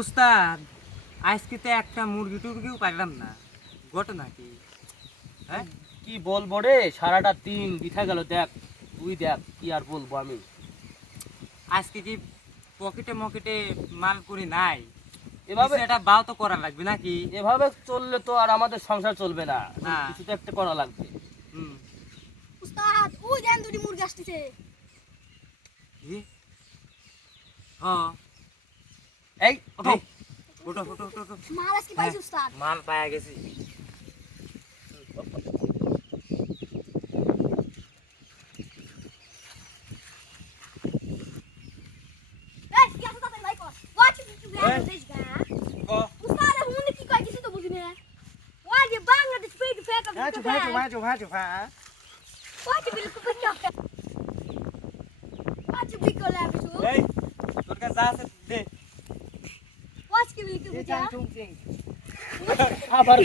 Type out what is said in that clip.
উস্তাদ আজকে তো একটা মুরগি টুরগিও পাইলাম না, ঘটনা কি? হ্যাঁ কি বলবো রে, সারাটা দিন বিঠা গেল। দেখ তুই দেখ, কি আর বলবো আমি। আজকে কি পকেটে মকেটে মাল করি নাই? এভাবে এটা বাও তো করা লাগবে নাকি? এভাবে চললে তো আর আমাদের সংসার চলবে না। না। কিছু তো একটা করা লাগবে। হুম। উস্তাদ ওই দেন দুটি মুরগি আসতেছে। কি? হ্যাঁ। এই ওঠো। এই, ওঠো ওঠো ওঠো ওঠো। মাল আজকে পাইছি উস্তাদ। মাল পায়া গেছি। এই কি আছে তাতে ভাই কর ওয়াচ কি বাংলাদেশ গা ক উস্তাদ হুনে কি কয় কিছু তো বুঝি না ওই যে বাংলাদেশ ফেক ফেক হ্যাঁ চুপ হ্যাঁ চুপ হ্যাঁ চুপ হ্যাঁ চুপ হ্যাঁ। ওই যে বিলকুল ফেক ওয়াচ বিকল লাগছো এই তোর কাছে যা আছে দে। ওয়াচ কি বিলকুল দে যা চাং চুং চিং। আবার